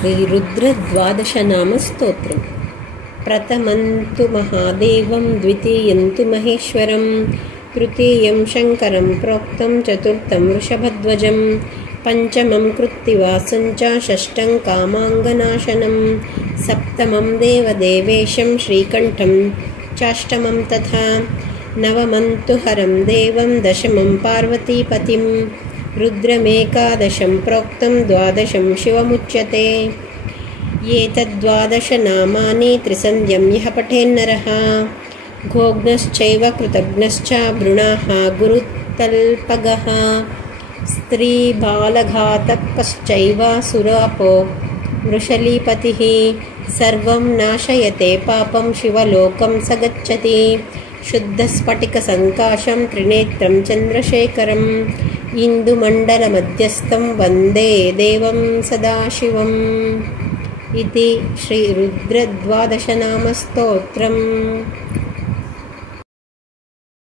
श्रीरुद्रद्वादशनामस्तोत्रम्। प्रथमं तु महादेवं, द्वितीयं तु महेश्वरं, तृतीयं शङ्करं प्रोक्तं, चतुर्थं वृषभध्वजं, पञ्चमं कृत्तिवासं च, षष्ठं कामाङ्गनाशनं, सप्तमं देवदेवेशं श्रीकण्ठं चाष्टमं तथा, नवमं तु हरं देवं, दशमं पार्वतीपतिं, रुद्रमेकादशं प्रोक्तं, द्वादशं शिवमुच्यते। एतद्द्वादशनामानि त्रिसन्ध्यं यः पठेन्नरः, घोग्नश्चैव कृतघ्नश्च, भृणाः गुरुतल्पगः, स्त्रीबालघातकश्चैव सुरापो वृषलीपतिः, सर्वं नाशयते पापं, शिवलोकं स गच्छति। शुद्धस्फटिकसङ्काशं त्रिनेत्रं चन्द्रशेखरम्, इन्दुमण्डलमध्यस्थं वन्दे देवं सदाशिवम्। इति श्रीरुद्रद्वादशनामस्तोत्रम्।